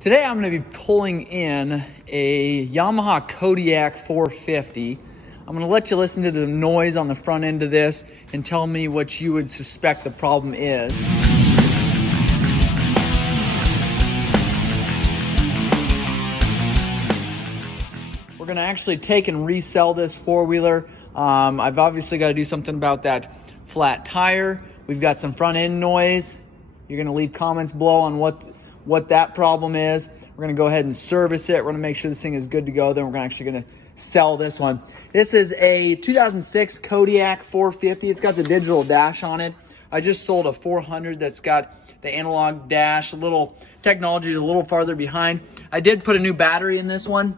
Today I'm going to be pulling in a Yamaha Kodiak 450. I'm going to let you listen to the noise on the front end of this and tell me what you would suspect the problem is. We're going to actually take and resell this four-wheeler. I've obviously got to do something about that flat tire. We've got some front end noise. You're going to leave comments below on what that problem is. We're going to go ahead and service it. We're going to make sure this thing is good to go. Then we're actually going to sell this one. This is a 2006 Kodiak 450. It's got the digital dash on it. I just sold a 400 that's got the analog dash, a little technology a little farther behind. I did put a new battery in this one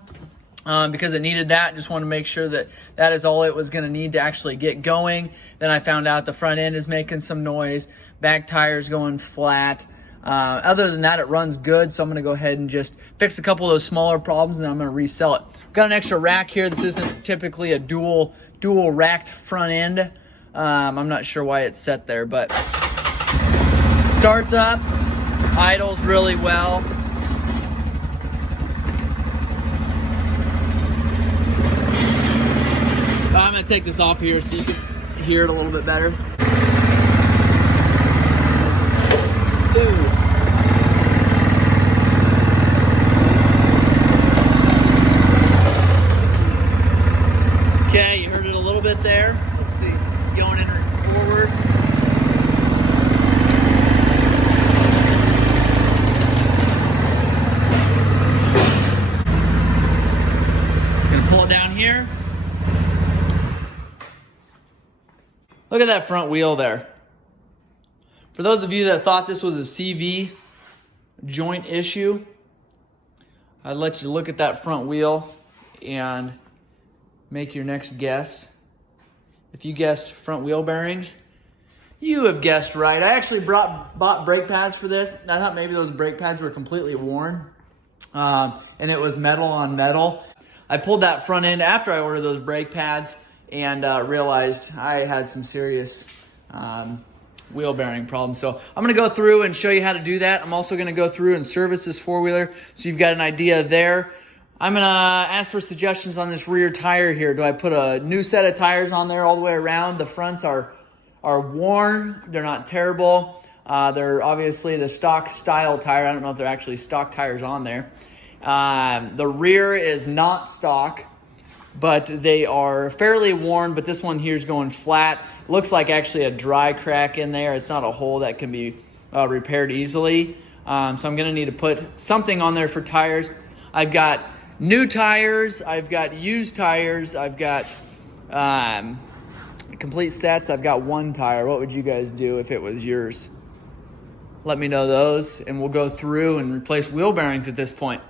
because it needed that. Just want to make sure that that is all it was going to need to actually get going. Then I found out the front end is making some noise. Back tire's going flat. Other than that, it runs good, so I'm going to go ahead and just fix a couple of those smaller problems, and then I'm going to resell it. Got an extra rack here. This isn't typically a dual racked front end. I'm not sure why it's set there, but starts up, idles really well. I'm going to take this off here so you can hear it a little bit better. Okay, you heard it a little bit there. Let's see, going in forward. Gonna pull it down here. Look at that front wheel there. For those of you that thought this was a CV joint issue, I'd let you look at that front wheel and make your next guess. If you guessed front wheel bearings, you have guessed right. I actually bought brake pads for this. I thought maybe those brake pads were completely worn, and it was metal on metal. I pulled that front end after I ordered those brake pads and realized I had some serious wheel bearing problems. So I'm going to go through and show you how to do that. I'm also going to go through and service this four-wheeler so you've got an idea there. I'm going to ask for suggestions on this rear tire here. Do I put a new set of tires on there all the way around? The fronts are worn. They're not terrible. They're obviously the stock style tire. I don't know if they're actually stock tires on there. The rear is not stock, but they are fairly worn, but this one here is going flat. Looks like actually a dry crack in there. It's not a hole that can be repaired easily. So I'm going to need to put something on there for tires. I've got new tires, I've got used tires, I've got complete sets, I've got one tire. What would you guys do if it was yours? Let me know those, and we'll go through and replace wheel bearings at this point.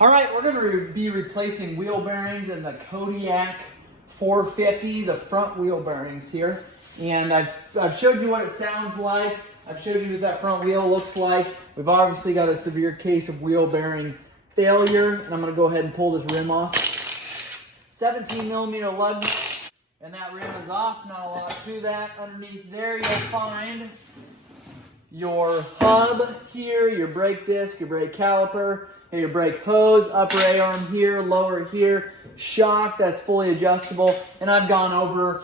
All right, we're going to be replacing wheel bearings in the Kodiak 450, the front wheel bearings here. And I've showed you what it sounds like. I've showed you what that front wheel looks like. We've obviously got a severe case of wheel bearing failure, and I'm going to go ahead and pull this rim off. 17 millimeter lug nut, and that rim is off. Not a lot to that. Underneath there you'll find your hub here, your brake disc, your brake caliper, your brake hose, upper A-arm here, lower here, shock that's fully adjustable. And I've gone over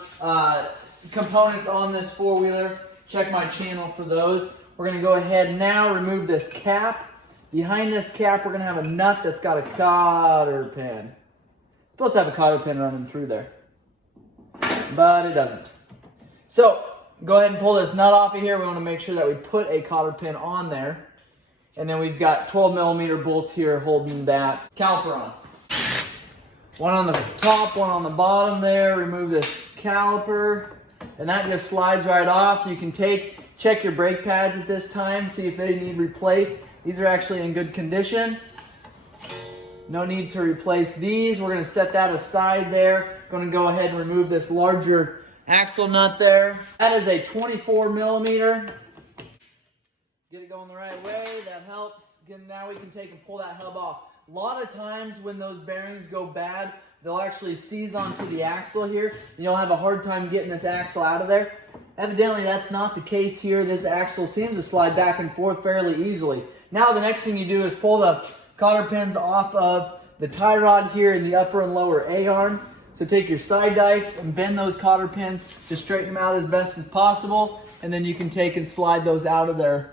components on this four-wheeler. Check my channel for those. We're going to go ahead now, remove this cap. Behind this cap, we're going to have a nut that's got a cotter pin. It's supposed to have a cotter pin running through there, but it doesn't. So go ahead and pull this nut off of here. We want to make sure that we put a cotter pin on there. And then we've got 12 millimeter bolts here holding that caliper on. One on the top, one on the bottom there. Remove this caliper, and that just slides right off. You can check your brake pads at this time, see if they need replaced. These are actually in good condition. No need to replace these. We're going to set that aside there. Going to go ahead and remove this larger axle nut there. That is a 24 millimeter. Get it going the right way. That helps. Now we can take and pull that hub off. A lot of times when those bearings go bad, they'll actually seize onto the axle here, and you'll have a hard time getting this axle out of there. Evidently, that's not the case here. This axle seems to slide back and forth fairly easily. Now the next thing you do is pull the cotter pins off of the tie rod here in the upper and lower A-arm. So take your side dikes and bend those cotter pins to straighten them out as best as possible. And then you can take and slide those out of their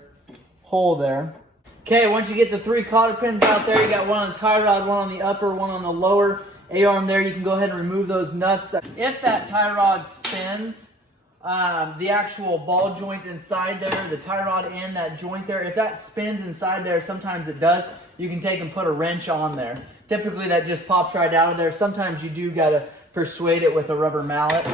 hole there. Okay, once you get the 3 cotter pins out there, you got one on the tie rod, one on the upper, one on the lower A-arm there. You can go ahead and remove those nuts. If that tie rod spins, the actual ball joint inside there, the tie rod and that joint there, if that spins inside there, sometimes it does, you can take and put a wrench on there. Typically that just pops right out of there. Sometimes you do gotta persuade it with a rubber mallet.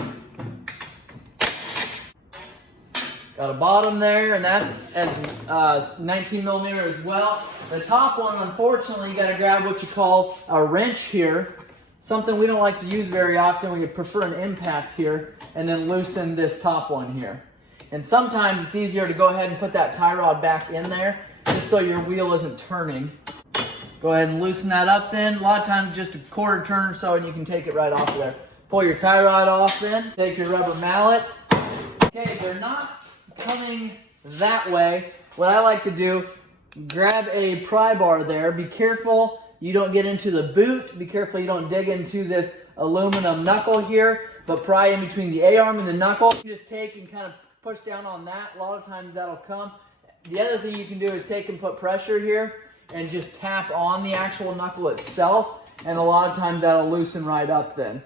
Got a bottom there, and that's as 19 millimeter as well. The top one, unfortunately, you gotta grab what you call a wrench here. Something we don't like to use very often. We prefer an impact here, and then loosen this top one here. And sometimes it's easier to go ahead and put that tie rod back in there, just so your wheel isn't turning. Go ahead and loosen that up then. A lot of times just a quarter turn or so and you can take it right off of there. Pull your tie rod off then. Take your rubber mallet. Okay, they're not coming that way. What I like to do, grab a pry bar there. Be careful you don't get into the boot. Be careful you don't dig into this aluminum knuckle here, but pry in between the A-arm and the knuckle. You just take and kind of push down on that. A lot of times that'll come. The other thing you can do is take and put pressure here and just tap on the actual knuckle itself, and a lot of times that'll loosen right up then.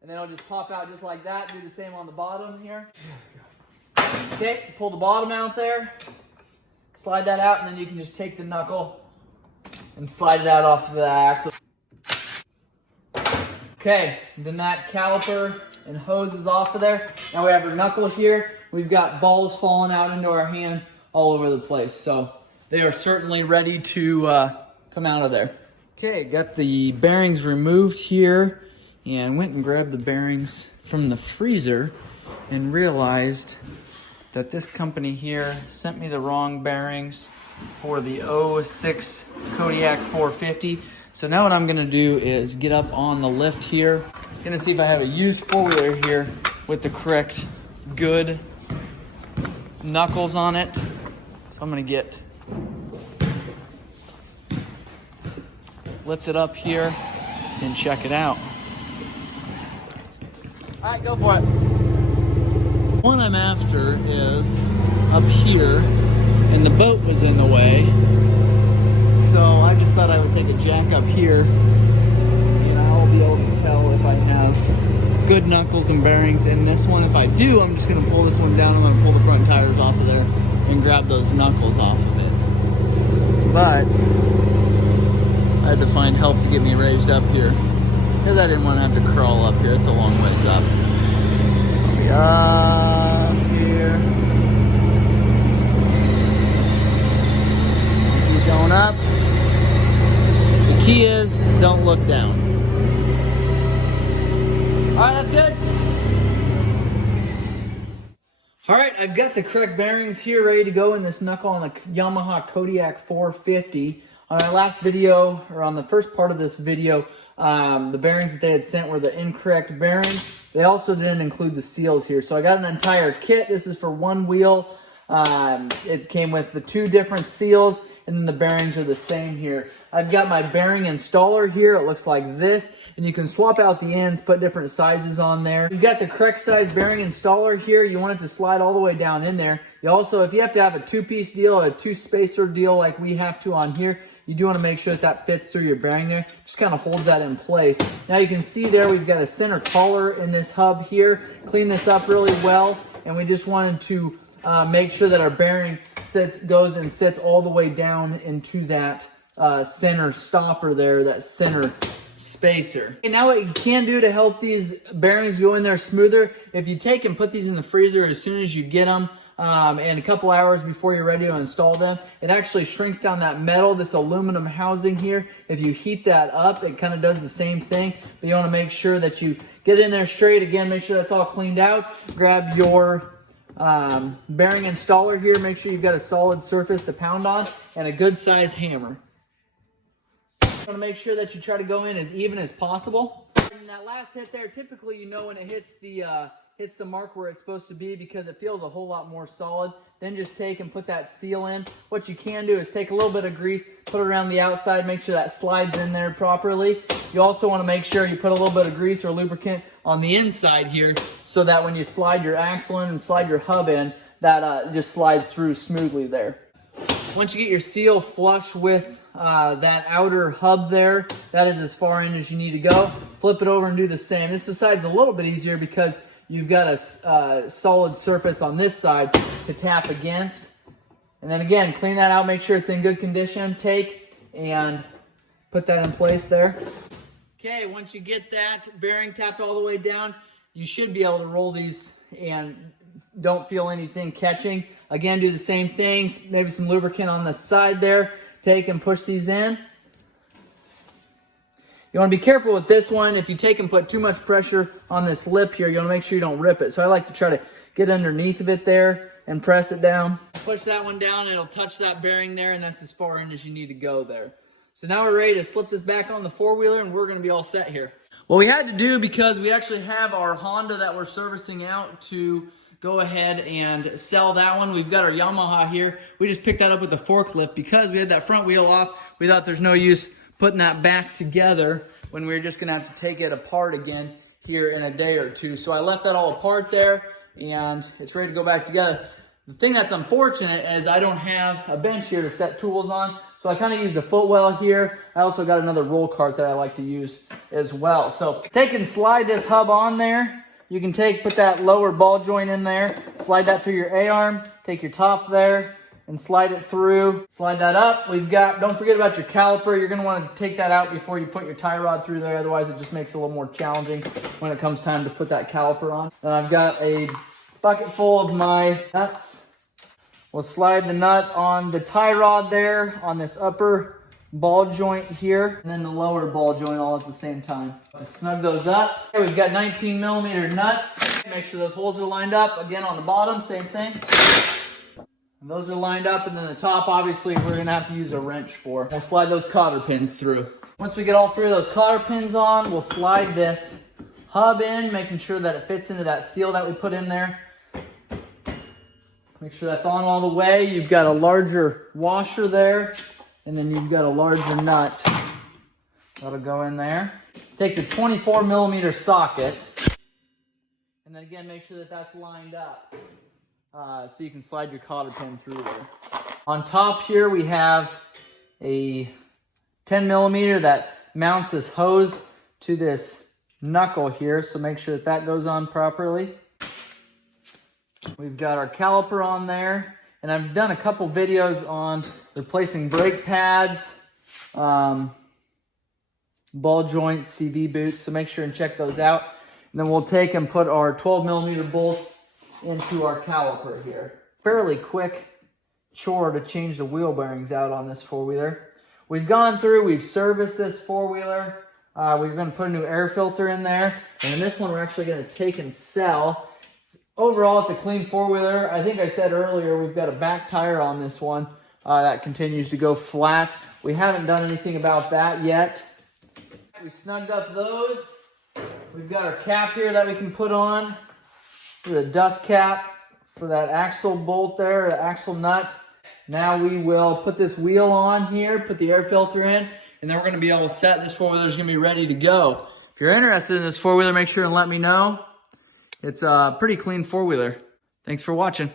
And then it'll just pop out just like that. Do the same on the bottom here. Okay, pull the bottom out there, slide that out, and then you can just take the knuckle and slide it out off of the axle. Okay, then that caliper and hose is off of there. Now we have our knuckle here. We've got balls falling out into our hand all over the place. So they are certainly ready to come out of there. Okay, got the bearings removed here and went and grabbed the bearings from the freezer and realized that this company here sent me the wrong bearings for the 06 Kodiak 450. So now what I'm gonna do is get up on the lift here. Gonna see if I have a used four-wheeler here with the correct good knuckles on it. So I'm gonna lift it up here and check it out. All right, go for it. One I'm after is up here, and the boat was in the way. So I just thought I would take a jack up here, and I'll be able to tell if I have good knuckles and bearings in this one. If I do, I'm just gonna pull this one down. I'm gonna pull the front tires off of there and grab those knuckles off of it. But I had to find help to get me raised up here, because I didn't want to have to crawl up here. It's a long ways up. I'll be up here. Keep going up. The key is don't look down. All right, that's good. All right, I've got the correct bearings here ready to go in this knuckle on the Yamaha Kodiak 450. On our last video, or on the first part of this video, the bearings that they had sent were the incorrect bearings. They also didn't include the seals here. So I got an entire kit. This is for one wheel. It came with the 2 different seals, and then the bearings are the same here. I've got my bearing installer here. It looks like this, and you can swap out the ends, put different sizes on there. You've got the correct size bearing installer here. You want it to slide all the way down in there. You also, if you have to have a 2-piece deal or a 2-spacer deal like we have to on here, you do want to make sure that that fits through your bearing there. Just kind of holds that in place. Now you can see there we've got a center collar in this hub here. Clean this up really well, and we just wanted to make sure that our bearing goes and sits all the way down into that center stopper there, that center spacer. And now what you can do to help these bearings go in there smoother, if you take and put these in the freezer as soon as you get them, and a couple hours before you're ready to install them, it actually shrinks down that metal, this aluminum housing here. If you heat that up, it kind of does the same thing, but you want to make sure that you get in there straight. Again, make sure that's all cleaned out. Grab your bearing installer here. Make sure you've got a solid surface to pound on and a good size hammer. You want to make sure that you try to go in as even as possible. And that last hit there, typically you know when it hits the mark where it's supposed to be, because it feels a whole lot more solid then just take and put that seal in. What you can do is take a little bit of grease, put it around the outside, make sure that slides in there properly. You also want to make sure you put a little bit of grease or lubricant on the inside here so that when you slide your axle in and slide your hub in, that just slides through smoothly there. Once you get your seal flush with that outer hub there, that is as far in as you need to go. Flip it over and do the same. This side's a little bit easier because you've got a solid surface on this side to tap against. And then again, clean that out, make sure it's in good condition. Take and put that in place there. Okay, once you get that bearing tapped all the way down, you should be able to roll these and don't feel anything catching. Again, do the same thing, maybe some lubricant on the side there. Take and push these in. You want to be careful with this one. If you take and put too much pressure on this lip here, you want to make sure you don't rip it. So I like to try to get underneath of it there and press it down. Push that one down, it'll touch that bearing there, and that's as far in as you need to go there. So now we're ready to slip this back on the four-wheeler, and we're going to be all set here. What we had to do, because we actually have our Honda that we're servicing out, to go ahead and sell that one. We've got our Yamaha here. We just picked that up with the forklift because we had that front wheel off. We thought there's no use putting that back together when we were just gonna have to take it apart again here in a day or two. So I left that all apart there and it's ready to go back together. The thing that's unfortunate is I don't have a bench here to set tools on. So I kind of use the footwell here. I also got another roll cart that I like to use as well. So take and slide this hub on there. You can put that lower ball joint in there, slide that through your A-arm, take your top there and slide it through, slide that up. Don't forget about your caliper. You're gonna wanna take that out before you put your tie rod through there. Otherwise it just makes it a little more challenging when it comes time to put that caliper on. Then I've got a bucket full of my nuts. We'll slide the nut on the tie rod there on this upper ball joint here, and then the lower ball joint all at the same time. To snug those up, okay, we've got 19mm nuts. Make sure those holes are lined up. Again, on the bottom, same thing. And those are lined up, and then the top, obviously, we're gonna have to use a wrench for. We'll slide those cotter pins through. Once we get all three of those cotter pins on, we'll slide this hub in, making sure that it fits into that seal that we put in there. Make sure that's on all the way. You've got a larger washer there. And then you've got a larger nut that'll go in there. Takes a 24mm socket. And then again, make sure that that's lined up so you can slide your cotter pin through there. On top here, we have a 10mm that mounts this hose to this knuckle here. So make sure that that goes on properly. We've got our caliper on there. And I've done a couple videos on replacing brake pads, ball joints, CV boots, so make sure and check those out. And then we'll take and put our 12mm bolts into our caliper here. Fairly quick chore to change the wheel bearings out on this four-wheeler. We've gone through, we've serviced this four-wheeler. We're going to put a new air filter in there. And in this one, we're actually going to take and sell. Overall, it's a clean four-wheeler. I think I said earlier we've got a back tire on this one that continues to go flat. We haven't done anything about that yet. We snugged up those. We've got our cap here that we can put on. The dust cap for that axle bolt there, the axle nut. Now we will put this wheel on here, put the air filter in, and then we're going to be all set. This four-wheeler is going to be ready to go. If you're interested in this four-wheeler, make sure and let me know. It's a pretty clean four-wheeler. Thanks for watching.